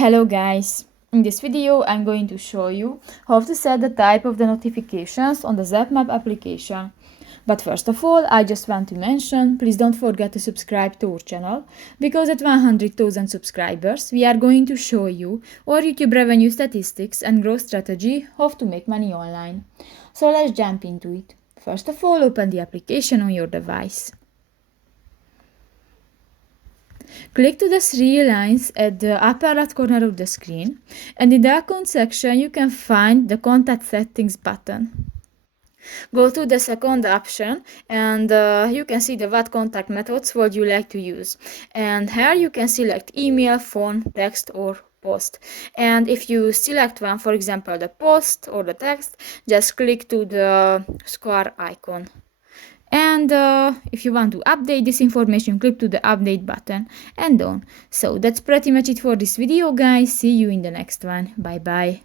Hello guys! In this video I'm going to show you how to set the type of the notifications on the Zapmap application. But first of all, I just want to mention, please don't forget to subscribe to our channel, because at 100,000 subscribers we are going to show you our YouTube revenue statistics and growth strategy how to make money online. So let's jump into it. First of all, open the application on your device. Click to the three lines at the upper left corner of the screen, and in the account section you can find the contact settings button. Go to the second option and you can see the what contact methods would you like to use, and here you can select email, phone, text or post. And if you select one, for example the post or the text, just click to the square icon. And if you want to update this information, click to the update button and done. So that's pretty much it for this video guys. See you in the next one. Bye bye.